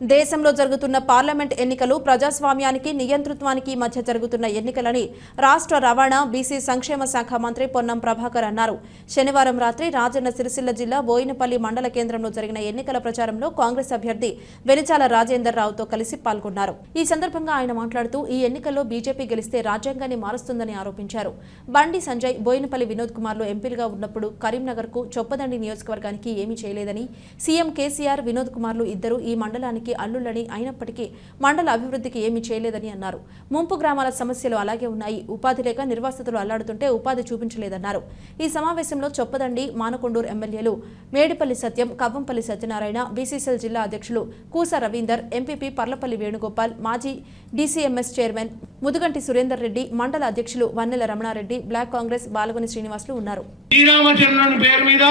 దేశంలో జరుగుతున్న పార్లమెంట్ ఎన్నికలు ప్రజాస్వామ్యానికి నియంతృత్వానికి మధ్య జరుగుతున్న ఎన్నికలని రాష్ట్ర రవాణా బీసీ సంక్షేమ శాఖ మంత్రి పొన్నం ప్రభాకర్ అన్నారు. శనివారం రాత్రి రాజన్న సిరిసిల్ల జిల్లా బోయినపల్లి మండల కేంద్రంలో జరిగిన ఎన్నికల ప్రచారంలో కాంగ్రెస్ అభ్యర్థి వెలిచాల రాజేందర్ రావుతో కలిసి పాల్గొన్నారు. ఈ సందర్భంగా ఆయన మాట్లాడుతూ ఈ ఎన్నికల్లో బీజేపీ గెలిస్తే రాజ్యాంగాన్ని మారుస్తుందని ఆరోపించారు. బండి సంజయ్, బోయినపల్లి వినోద్ కుమార్లు ఎంపీలుగా ఉన్నప్పుడు కరీంనగర్ కు చొప్పదండి నియోజకవర్గానికి ఏమీ చేయలేదని, సీఎం కేసీఆర్, వినోద్ కుమార్లు ఇద్దరు ఈ మండలానికి అల్లులని అయినప్పటికీ మండల అభివృద్ధికి ఏమీ చేయలేదని అన్నారు. ముంపు గ్రామాల సమస్యలు అలాగే ఉన్నాయి. ఉపాధి లేక నిర్వాసితులు అల్లాడుతుంటే ఉపాధి చూపించలేదన్నారు. ఈ సమావేశంలో చొప్పదండి, మానకొండూరు ఎమ్మెల్యేలు మేడిపల్లి సత్యం, కవ్వంపల్లి సత్యనారాయణ, బీసీసీఎల్ జిల్లా అధ్యక్షులు కూస రవీందర్, ఎంపీపీ పర్లపల్లి వేణుగోపాల్, మాజీ డీసీఎంఎస్ చైర్మన్ ముదుగంటి సురేందర్ రెడ్డి, మండల అధ్యక్షులు వన్నెల రమణారెడ్డి, బ్లాక్ కాంగ్రెస్ బాలగొని శ్రీనివాసులు ఉన్నారు. శ్రీరామచంద్రుని పేరు మీద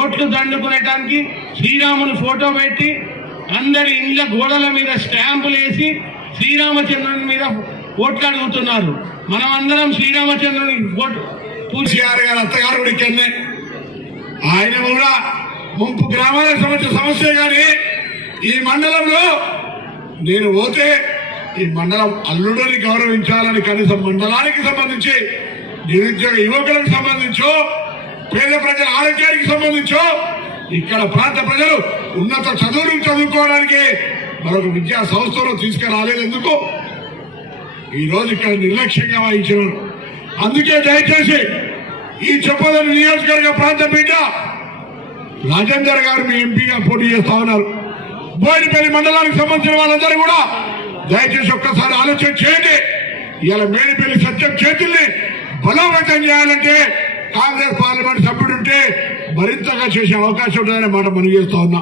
ఓట్లు దండుకునేటానికి శ్రీరాముని ఫోటో పెట్టి అందరి ఇండ్ల గోడల మీద స్టాంపులు వేసి శ్రీరామచంద్రుని మీద ఓట్లు అడుగుతున్నారు. మనం అందరం శ్రీరామచంద్రుని కేసీఆర్ గారు అత్తగారు ఇక్కడనే, ఆయన కూడా ముంపు గ్రామాల సమస్య కానీ ఈ మండలంలో నేను పోతే ఈ మండలం అల్లుడిని గౌరవించాలని కనీసం మండలానికి సంబంధించి నిరుద్యోగ యువకులకు సంబంధించో పేద ప్రజల ఆరోగ్యానికి సంబంధించో ఇక్కడ ప్రాంత ప్రజలు ఉన్నత చదువులు చదువుకోవడానికి మరొక విద్యా సంస్థలో తీసుకురాలేదు. ఎందుకు ఈ రోజు ఇక్కడ నిర్లక్ష్యంగా వహించినారు. అందుకే దయచేసి ఈ చొప్పదండి నియోజకవర్గ ప్రాంత బిడ్డ రాజేందర్ గారు మీ ఎంపీగా పోటీ చేస్తా ఉన్నారు. బోయినపల్లి మండలానికి సంబంధించిన వాళ్ళందరూ కూడా దయచేసి ఒక్కసారి ఆలోచన చేయండి. ఇలా మేడిపల్లి సత్యం చేతుల్ని బలోపేతం చేయాలంటే కాంగ్రెస్ పార్లమెంట్ సభ్యుడు ఉంటే మరింతగా చేసే అవకాశం ఉంటుందనే మాట మనం చేస్తా ఉన్నా.